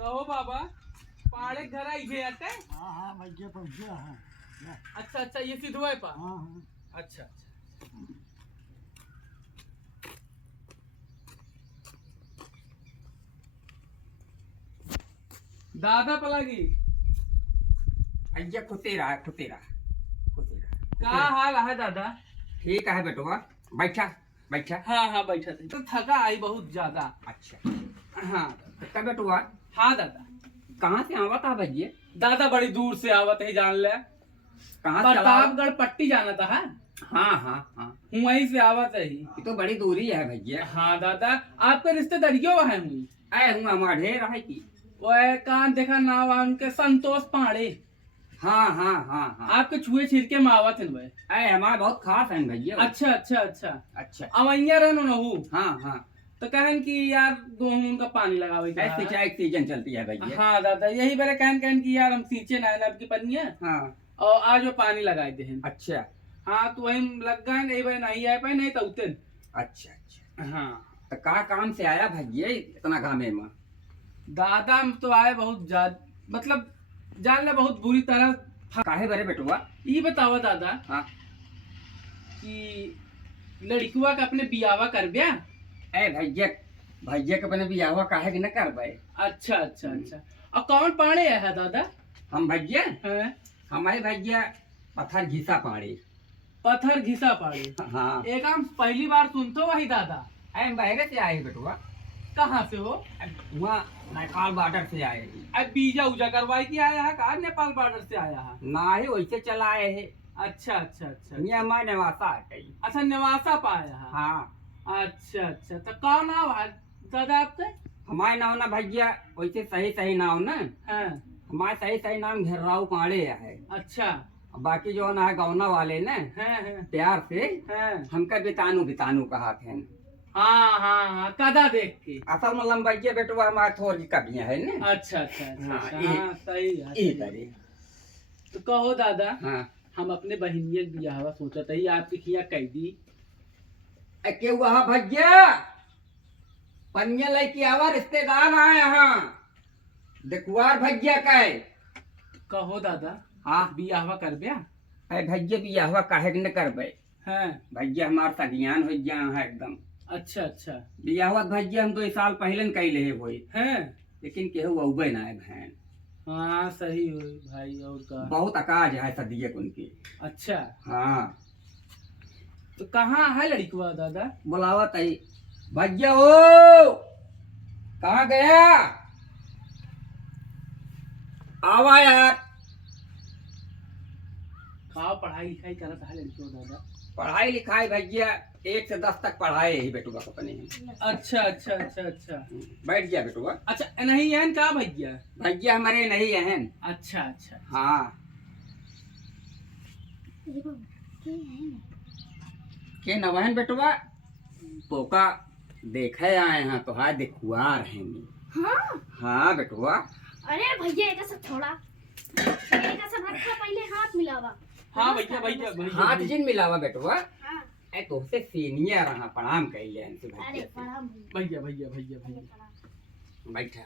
कहो बाबा पाड़े घर आई गए आते। हाँ हाँ भैया पहुँच गया है। अच्छा अच्छा ये सिधुआ पा। हाँ हाँ अच्छा अच्छा दादा पलागी भैया खुशी रहा खुशी रहा खुशी रहा। क्या हाल है दादा? ठीक है बेटुआ, बैठा बैठा। हाँ हाँ बैठा थे तो थका आई बहुत ज्यादा। अच्छा हाँ तो बेटुआ हाँ दादा। कहाँ से आवा था भैया? दादा बड़ी दूर से आवत है जान ले। कहाँ से चला? प्रतापगढ़ पट्टी जाना था। हाँ हाँ हाँ हाँ वहीं से आवत है ही। ये तो बड़ी दूरी है भैया। हाँ दादा आपके रिश्तेदारियों है हुई। आए हूँ हमारे ढेर है की। वह कान देखा नाम है उनके संतोष पांडे। हाँ हाँ हाँ हाँ आपके छुए छिड़के मावत है वह। आए हमारे बहुत खास हैं भैया। अच्छा अच्छा अच्छा अच्छा अवैया रहनो नहू। हाँ हाँ तो कहन कि यार गेहूं उनका पानी लगावे के ऐसी है। चाय की सीजन चलती है भैया। हाँ दादा यही बारे कहन कि यार हम सींचे ना अब की पनिया हाँ और आज वो पानी लगाए दे। अच्छा हाँ तो वही लग गए नहीं भाई नहीं आए पाए नहीं तो उतन। अच्छा अच्छा। हाँ तो का काम से आया भैया इतना गामे में? दादा हम तो आए बहुत ज्यादा मतलब जान ले बहुत बुरी तरह। काहे बरे बेटुआ? ये बतावा दादा हाँ कि लड़कुआ का अपने बियावा कर ब्या। ए भैया भैया के बने बियाह काहे कि न करबे? अच्छा अच्छा अच्छा और कौन पाड़े है दादा? हम भैया हैं? हमारे भैया पत्थर घिसा पाड़े। पत्थर घिसा पाड़े। हाँ एक हम पहली बार सुनते वही दादा। हम बहरे से आए बेटुआ। कहाँ से हो? वहाँ नेपाल बॉर्डर से आए। अब बीजा उजा करवाई की आया है कहा नेपाल बॉर्डर से आया है? ना ही वैसे चला आए है। अच्छा अच्छा अच्छा ये हमारे निवासा है कहीं। अच्छा निवासा पाया है। हाँ अच्छा अच्छा तो कौन नाम है दादा आपके? हमारे नाम ना भैया वैसे सही सही नाम ना हाँ हमारे सही सही नाम घेर्राव पाड़े है। अच्छा बाकी जो ना है गौना वाले ने हैं प्यार से हैं हमका बितानू बितानू कहा थे। हाँ हाँ हाँ कदा देख के। असल में लंबाई बेटुआ हमारे थोड़ी कमियां है ना। अच्छा अच्छा अच्छा हाँ, अच्छा, ये- हाँ सही है ये सही है। करे। तो कहो दादा हाँ हम अपने बहनिया के बियाहवा सोचा था ये आपकी खिया कैदी। के हुआ भैया पनिया लेके आवा रिश्तेदार आए यहाँ देखुआर भैया का है। कहो दादा हाँ बियाहवा कर ब्या। अरे भैया बियाह काहे न करबे? हैं भैया हमार सगियान हो गया है एकदम। अच्छा अच्छा बियाह भैया हम 2 साल पहले न कैले है वही हैं लेकिन केहू अउबे ना है बहन। हाँ सही हो भाई और का। बहुत अकाज है सदियक उनकी। अच्छा हाँ तो कहाँ है लड़कुआ दादा? बुलावा तई भैया ओ कहाँ गया? आवा यार। कहाँ पढ़ाई लिखाई करता है लड़कुआ दादा? पढ़ाई लिखाई भैया 1 से 10 तक पढ़ाए ही बेटुआ अपने। अच्छा अच्छा अच्छा अच्छा बैठ गया बेटुआ। अच्छा नहीं है का भैया? भैया हमारे नहीं है। अच्छा अच्छा हाँ के नवहन बेटुआ पोका देखे आए हैं तो हाय देखुआर हैं। हाँ हाँ बेटुआ। अरे भैया एक सब छोड़ा एक सब रखा पहले हाथ मिलावा। हाँ भैया भैया भैया हाथ जिन मिलावा बेटुआ। हाँ ए तो से सीनियर रहा प्रणाम कइले हैं अरे भैया से। प्रणाम भैया भैया भैया भैया प्रणाम। बैठा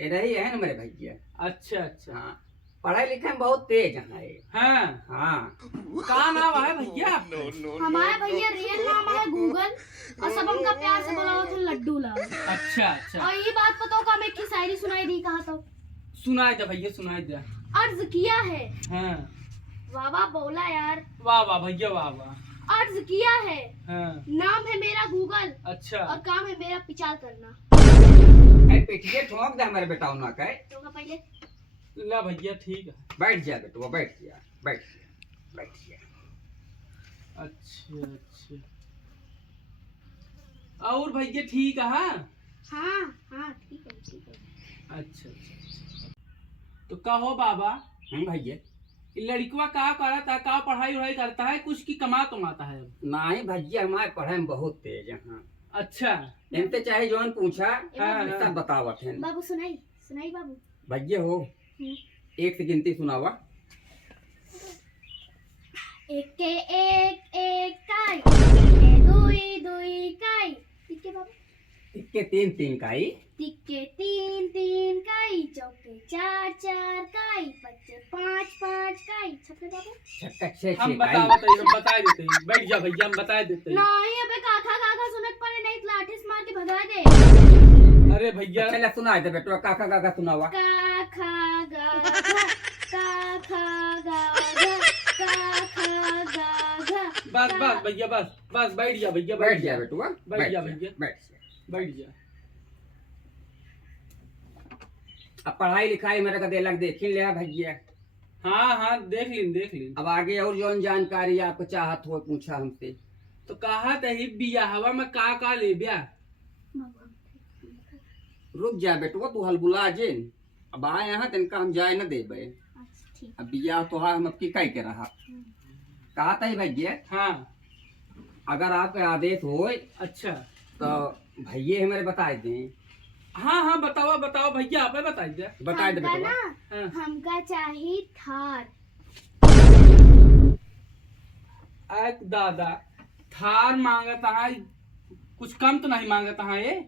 ए रही है ना मेरे भैया। अच्छा अच्छा हाँ पढ़ाई लिखाई में बहुत तेज है। हाँ हाँ कहाँ नाम है भैया आपका? हमारे भैया रियल नाम है गूगल और सब हमका प्यार से बुलाओ थे लड्डू लाल। अच्छा अच्छा और ये बात पता होगा मैं की शायरी सुनाई दी कहा तो सुनाई दे भैया सुनाई दे। अर्ज किया है हाँ वाह वाह बोला यार। वाह वाह भैया वाह वाह। अर्ज किया है हाँ नाम है मेरा गूगल अच्छा और काम है मेरा पिचार करना। ए पिटिए ठोक दे हमारे बेटा ना कहे। तो का पहले ला भैया ठीक है। बैठ जा बेटुआ बैठ जा बैठ जा बैठ जा। अच्छा अच्छा और भैया ठीक है? हाँ हाँ हाँ ठीक है ठीक है। अच्छा अच्छा तो कहो बाबा भैया ये लड़कुआ का करता का पढ़ाई वढ़ाई करता है कुछ की कमा तुमाता है? नहीं भैया हमारे पढ़ाई में बहुत तेज है। हाँ अच्छा इनसे चाहे जौन पूछा हाँ, सब बतावत है। बाबू सुनाई सुनाई बाबू। भैया हो 1 से गिनती सुनावा। एक के एक एक काई एक के दुई दुई काई ठीक है बाबू। तिक्के तीन तीन काई, तिक्के तीन तीन काई, चौके चार चार काई, बच्चे पाँच पाँच काई। छक्के बाबू छक्का छह हम छह बता काई। बताइए, हम बता देते हैं। बैठ जा भैया, हम बता देते हैं। नहीं अबे काका काका सुनत पड़े नहीं तो लाठी से मार के भगा दे। अरे भैया चला सुना दे बेटवा, काका काका सुनावा। का खा गा घा, का खा गा घा, का खा गा घा। बस बस भैया, बस बस बैठ जा भैया, बैठ जा बेटवा, बैठ जा भैया, बैठ जा। बैठ जा। अब पढ़ाई लिखाई मेरे का देलक देखी लिया भैया। हाँ हाँ देख लीन देख लीन। अब आगे और जौन जानकारी आपको चाहत हो पूछा हमसे। तो कहा तही बियाहवा में का ले ब्या। रुक जा बेटवा, तू हलबुला जेन। अब आए यहाँ तिनका हम जाए न देबे। अच्छा ठीक। अब बियाह तो हम अब की कह के रहा। कहा था भैया, हाँ अगर आपके आदेश हो अच्छा। तो भैया हमारे बता दें। हाँ हाँ बताओ बताओ भैया, आप बता दे। बता दे हमका बेटवा। ना हाँ। हमका चाहिए थार। एक दादा थार मांगता है, कुछ कम तो नहीं मांगता है ये।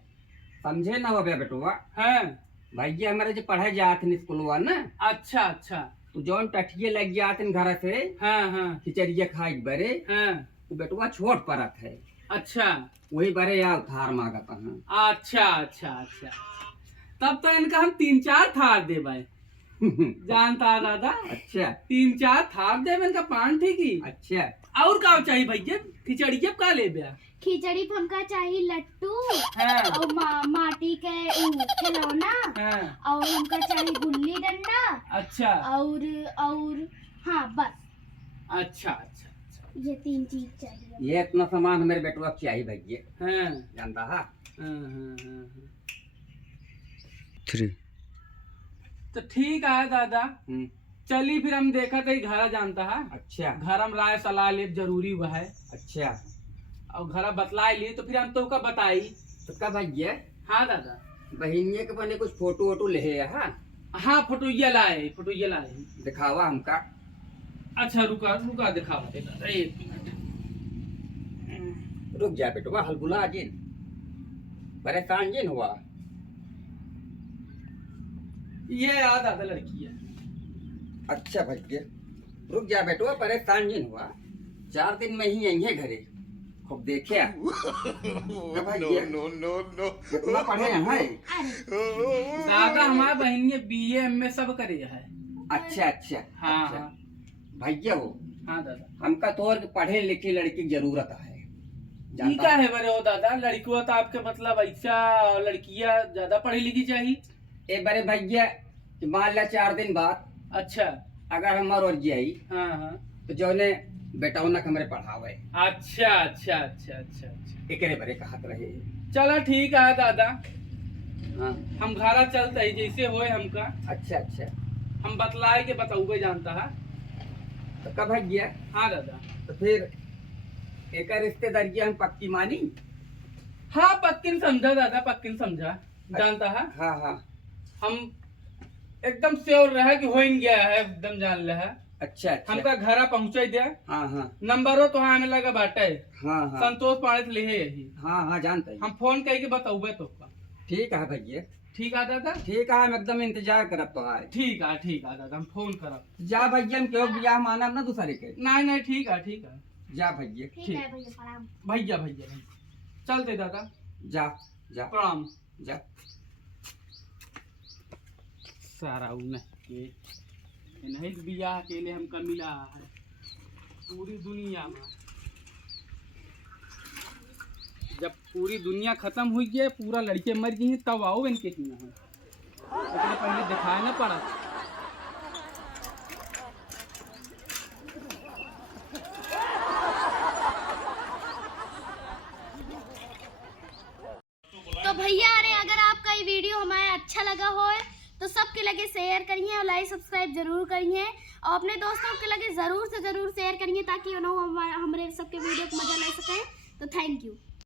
समझे ना हो बे बेटवा, हाँ भैया हमारे जो पढ़े जाते स्कूलवा ना, अच्छा अच्छा। तो जौन टठिए लग जाते घर से हाँ हाँ खिचड़िया खाई बरे, हाँ तो बेटवा छोट परत है, अच्छा वही बरे या थार मांगता है। अच्छा अच्छा अच्छा। तब तो इनका हम 3-4 थार दे भाई। जानता है दादा, अच्छा 3-4 थार दे इनका पान ठीक ही। अच्छा। और का चाहिए भैया, खिचड़ी के का ले ब्या। खिचड़ी पे हमका चाहिए लट्टू हाँ और माटी के खिलौना हाँ और हमका चाहिए गुल्ली डंडा अच्छा और हाँ बस अच्छा अच्छा अच्छा। ये 3 चीज चाहिए। ये इतना सामान हमारे बेटवा को चाहिए भैया, हाँ जानता है। हाँ हाँ हाँ। 3 तो ठीक है दादा, चली फिर हम देखा थे घर जानता है। अच्छा घर हम राय सलाह ले जरूरी हुआ है, अच्छा। और घर बतलाए लिए तो फिर हम तो का बताई। तो कब भैया हाँ दादा, बहिनिया के बने कुछ फोटो वोटो ले है? हाँ फोटो ये लाए दिखावा हमका। अच्छा रुका रुका दिखावा दे दादा, 1 मिनट। रुक जा बेटवा, हलबुला जिन परेशान जिन हुआ। ये याद दादा लड़की है। अच्छा भैया, रुक जा बेटवा, परेशान जिन हुआ। 4 दिन में ही आई घरे, खूब देखे। कितना पढ़े हैं? दादा हमारे बहन ये BA MA सब करे है। अच्छा अच्छा। हाँ अच्छा। हाँ भैया हो, हाँ दादा। हमका तो और पढ़े लिखे लड़की की जरूरत है, ठीक जानता है बरे हो दादा, लड़कियों तो आपके मतलब ऐसा लड़कियां ज्यादा पढ़ी लिखी चाहिए। ए बड़े भैया कि मान ला 4 दिन बाद अच्छा अगर हमार और आई हाँ हाँ तो जौने बेटौना हमरे पढ़ावे। अच्छा अच्छा अच्छा अच्छा अच्छा। एकरे बरे कहत रहे। चलो ठीक है दादा, हाँ हम घरा चलते ही जैसे होए हमका। अच्छा अच्छा। हम बतलाए के बताऊबे जानता है। तो कब भैया? हाँ दादा। तो फिर एक रिश्तेदारी हम पक्की मानी। हाँ पक्किन समझा दादा, पक्किन समझा जानता है। हाँ हाँ। हम एकदम श्योर रहा कि हो ही गया है, एकदम जान ले है। अच्छा अच्छा। हमका घरा पहुँचा दिया, हाँ हाँ नंबरो तो हमें लगा बाटे। हाँ हाँ संतोष पाड़े से लिए यही हाँ हाँ जानते हैं। हम फोन करके बताऊबे तो का। ठीक है भैया, ठीक है दादा। ठीक है, हम एकदम इंतजार करब तो आए। ठीक है दादा, हम फोन करब। जा भैया, हम क्यों बियाह मानब ना दूसरे के। नहीं ठीक है। जा भैया, ठीक है भैया प्रणाम। भैया चलते दादा, जा जा प्रणाम। जा। सारा उन्हें नहीं बियाह के लिए हमका मिला है पूरी दुनिया में। जब पूरी दुनिया खत्म हुई है, पूरा लड़के मर गई हैं, तब आओ इनके यहाँ है, लेकिन पहले दिखाया ना पड़ा। तो भैया अरे अगर आपका ये वीडियो हमारा अच्छा लगा हो तो सबके लगे शेयर करिए और लाइक सब्सक्राइब जरूर करिए और अपने दोस्तों के लगे ज़रूर से ज़रूर शेयर करिए ताकि हमारे सबके वीडियो को मज़ा ले सकें। तो थैंक यू।